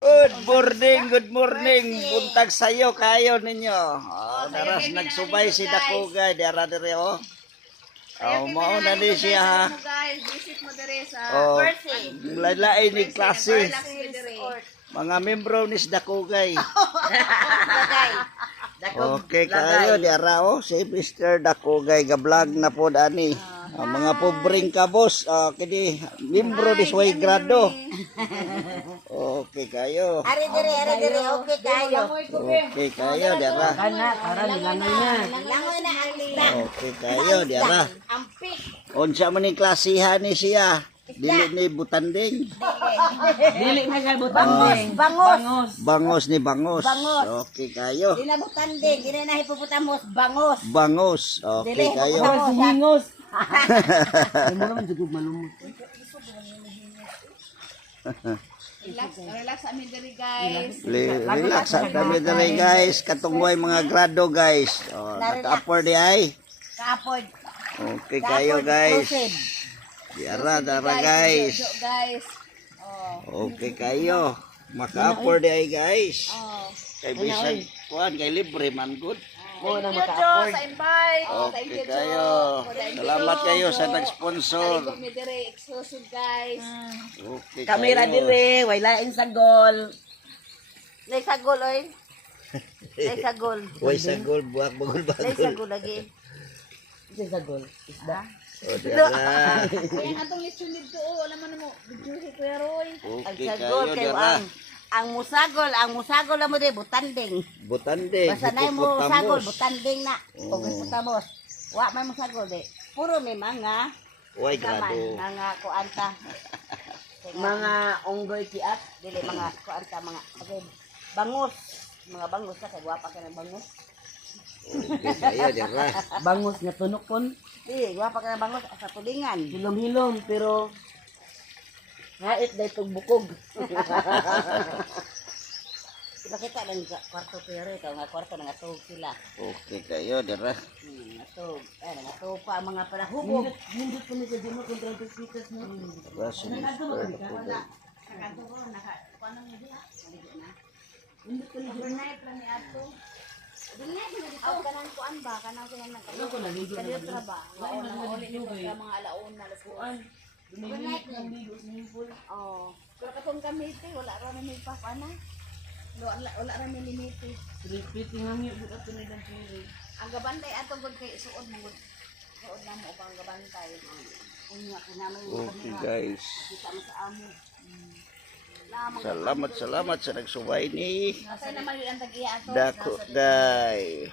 Good morning. Buntag sayo kayo ninyo. Daras nagsubay si Dakugay, dara dire oh. Mao na ni siya ha. Guys, visit mo dire sa Lain ni klase. Mga membro ni Dakugay. Okay kayo dara oh, si Mr. Dakugay ga-vlog na pod ani. Mga pobreng kabos, kini membro ni Suway Grado. Okay kayo. Ari dire, okay kayo. Okay kayo dara. Kana, para nilangoy na. Nilangoy na ang lila. Okay kayo dara. Ampik. Unsa man ning klasihan ni siya? Dili ni butanding. Dili na kay butanding. Bangos. Bangos ni bangos. Bangos. Okay kayo. Dili na butanding, dili na hipopotamos, bangos. Bangos. Okay kayo. Bangos. relax amin dire guys. Relax kami dere guys. Katungway mga grado guys. Naka-upper di ay. Kaapod. Okay kayo guys. Dara guys. Guys. Okay kayo. Maka-upper di ay guys. Kay bisag kuan kay libre man good. Thank you, Jo, sa invite. Okay kayo. Salamat kayo sa nag-sponsor. Kami dire exclusive guys. Okay Kamera kayo. dire, way lain sa gol. Lay sa gol oy. Lay sa gol. Way sa gol, buwak bagol Lay sa bagol. gol lagi. Lay sa gol. Isda. O dara. Kaya atong lechon dito, wala man mo. Video si Kuya Roy. Ang Okay sa kayo gol kayo dara. ang musagol mo di butanding. Butande, Basta na mo sagol, hippopotamus. butanding na. O hippopotamus. Wa may musagol di. Puro may mga Way gaman, grado. mga kuanta. Mga onggoy kiat, dili mga kuanta, mga bangus. Mga bangus ka kay guwapa ka ng bangus. Okay kayo dara. Bangus nga tunokon. Di, guwapa ka ng bangus sa tulingan. Hilom-hilom pero hait day tug bukog. Nakita lang sa kwarto pero ikaw nga kwarto nga tug sila. Okay kayo dara. Natug, natug pa ang mga palahubog. Hindi po ni sa dimo kontra sa speakers mo. Baso ni Mr. Dakugay. Nakato ko, kuano mo diha? Maligo na. Hindi ko ni overnight lang ni ato. Dinay mo dito kanang kuan ba kanang nang kanang trabaho. Uli ni mga alauna alas kuan. Overnight lang ligo swimming pool. Oh. Pero katong kami wala ra na may papana. Wala ra may limite. Repeating ang yun ato ni dan pili. Ang gabantay atong gud kay suod mo. Suod na mo pang gabantay. Unya kinamay Okay guys. kita mo sa amo. Salamat sa nagsubay ni Kasi naman yung ang tag-iya ato. Dakugay.